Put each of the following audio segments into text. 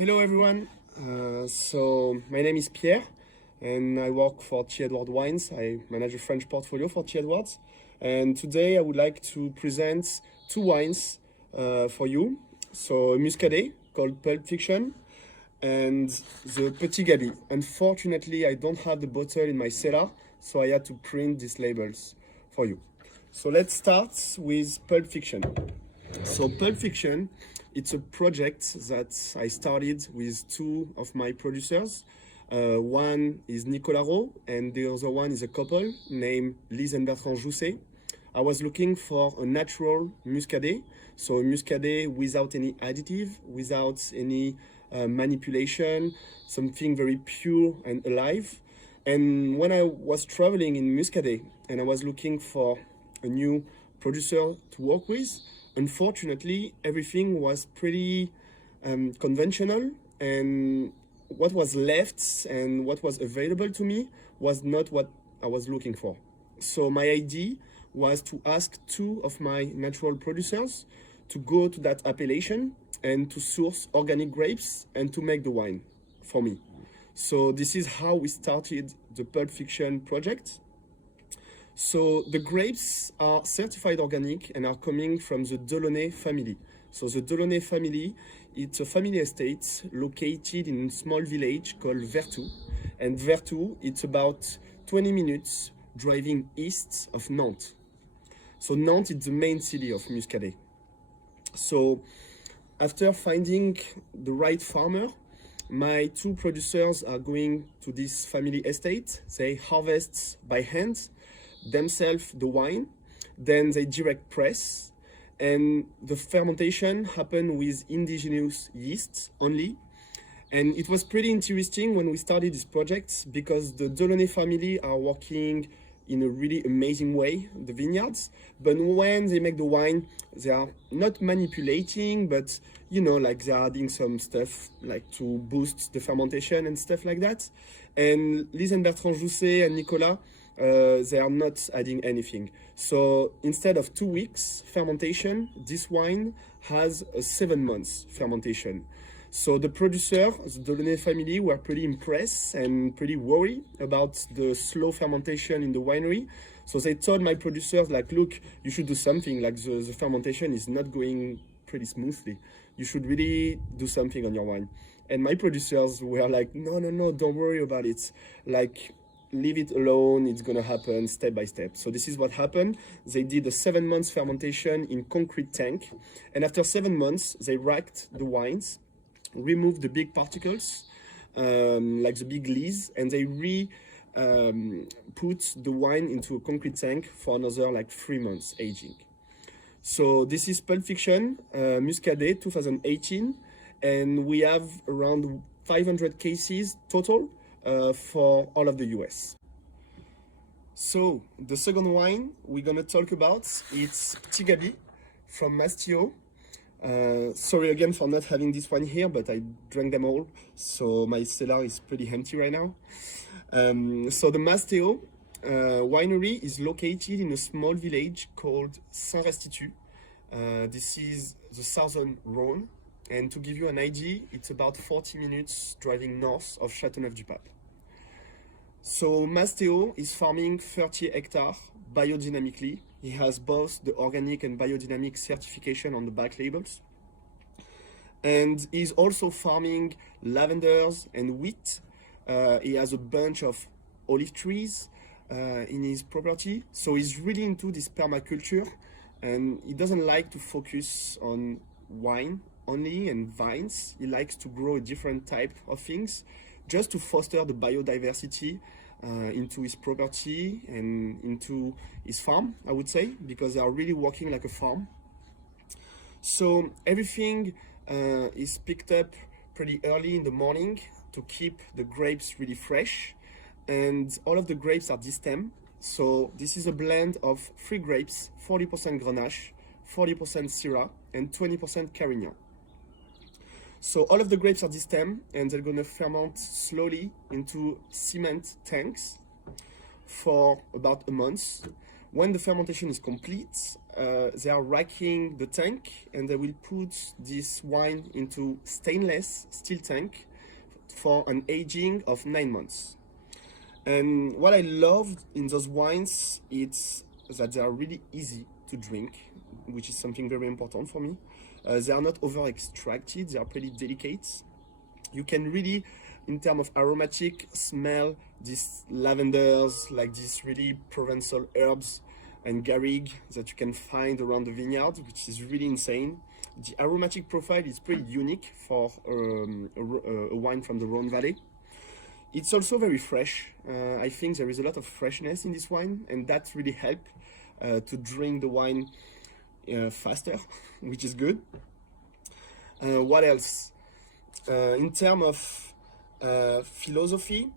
Hello everyone, so my name is Pierre and I work for T. Edward Wines. I manage a French portfolio for T. Edwards, and today I would like to present two wines for you. So a Muscadet called Pulp Fiction and the Petit Gabi. Unfortunately, I don't have the bottle in my cellar, so I had to print these labels for you. So let's start with Pulp Fiction. So Pulp Fiction, it's a project that I started with two of my producers. One is Nicolas Rowe, and the other one is a couple named Lise and Bertrand Jousset. I was looking for a natural Muscadet, so a Muscadet without any additive, without any manipulation, something very pure and alive. And when I was traveling in Muscadet and I was looking for a new producer to work with, unfortunately, everything was pretty conventional, and what was left and what was available to me was not what I was looking for. So my idea was to ask two of my natural producers to go to that appellation and to source organic grapes and to make the wine for me. So this is how we started the Pulp Fiction project. So the grapes are certified organic and are coming from the Delaunay family. So the Delaunay family, it's a family estate located in a small village called Vertou. And Vertou, it's about 20 minutes driving east of Nantes. So Nantes is the main city of Muscadet. So after finding the right farmer, my two producers are going to this family estate. They harvest by hand themselves the wine, then they direct press, and the fermentation happened with indigenous yeasts only. And it was pretty interesting when we started this project because the Delaunay family are working in a really amazing way, the vineyards, but when they make the wine, they are not manipulating, but like they're adding some stuff like to boost the fermentation and stuff like that. And Lise and Bertrand Jousset and Nicolas, they are not adding anything. So instead of 2 weeks fermentation, this wine has a 7 months fermentation. So the producer, the Delaunay family, were pretty impressed and pretty worried about the slow fermentation in the winery. So they told my producers, like, look, you should do something, like the fermentation is not going pretty smoothly. You should really do something on your wine. And my producers were like, no, don't worry about it. Like, leave it alone, it's gonna happen step by step. So this is what happened. They did a 7 months fermentation in concrete tank. And after 7 months, they racked the wines, removed the big particles, like the big lees, and they put the wine into a concrete tank for another like 3 months aging. So this is Pulp Fiction, Muscadet 2018, and we have around 500 cases total for all of the US. So the second wine we're gonna talk about, it's Petit Gabi from Mastio. Sorry again for not having this one here, but I drank them all, so my cellar is pretty empty right now. So the Mastio winery is located in a small village called Saint-Restitut. This is the southern Rhône, and to give you an idea, it's about 40 minutes driving north of Châteauneuf-du-Pape. So Mastio is farming 30 hectares biodynamically. He has both the organic and biodynamic certification on the back labels. And he's also farming lavenders and wheat. He has a bunch of olive trees in his property. So he's really into this permaculture, and he doesn't like to focus on wine only and vines. He likes to grow a different type of things just to foster the biodiversity into his property and into his farm, I would say, because they are really working like a farm. So everything is picked up pretty early in the morning to keep the grapes really fresh, and all of the grapes are destemmed. So this is a blend of 3 grapes, 40% Grenache, 40% Syrah, and 20% Carignan. So all of the grapes are destemmed, and they're gonna ferment slowly into cement tanks for about a month. When the fermentation is complete, they are racking the tank, and they will put this wine into stainless steel tank for an aging of 9 months. And what I love in those wines, it's that they are really easy to drink, which is something very important for me. They are not over extracted, they are pretty delicate. You can really, in terms of aromatic, smell these lavenders, like these really Provençal herbs and garrigue that you can find around the vineyard, which is really insane. The aromatic profile is pretty unique for a wine from the Rhone Valley. It's also very fresh. I think there is a lot of freshness in this wine, and that really helps to drink the wine faster, which is good. What else? In terms of philosophy,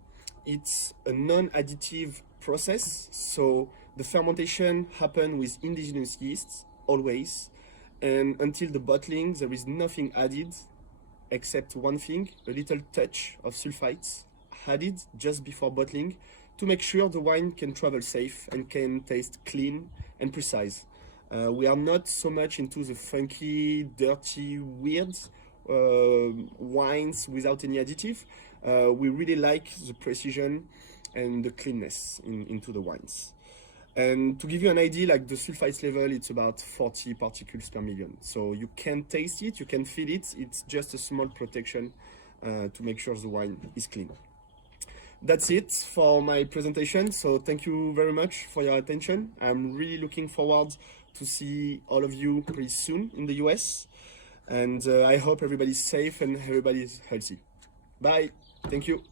it's a non-additive process, so the fermentation happens with indigenous yeasts always, and until the bottling there is nothing added except one thing, a little touch of sulfites added just before bottling to make sure the wine can travel safe and can taste clean and precise. We are not so much into the funky, dirty, weird wines without any additive. We really like the precision and the cleanness into the wines. And to give you an idea, like the sulfites level, it's about 40 particles per million. So you can taste it, you can feel it. It's just a small protection to make sure the wine is clean. That's it for my presentation. So thank you very much for your attention. I'm really looking forward to see all of you pretty soon in the US. And I hope everybody's safe and everybody's healthy. Bye. Thank you.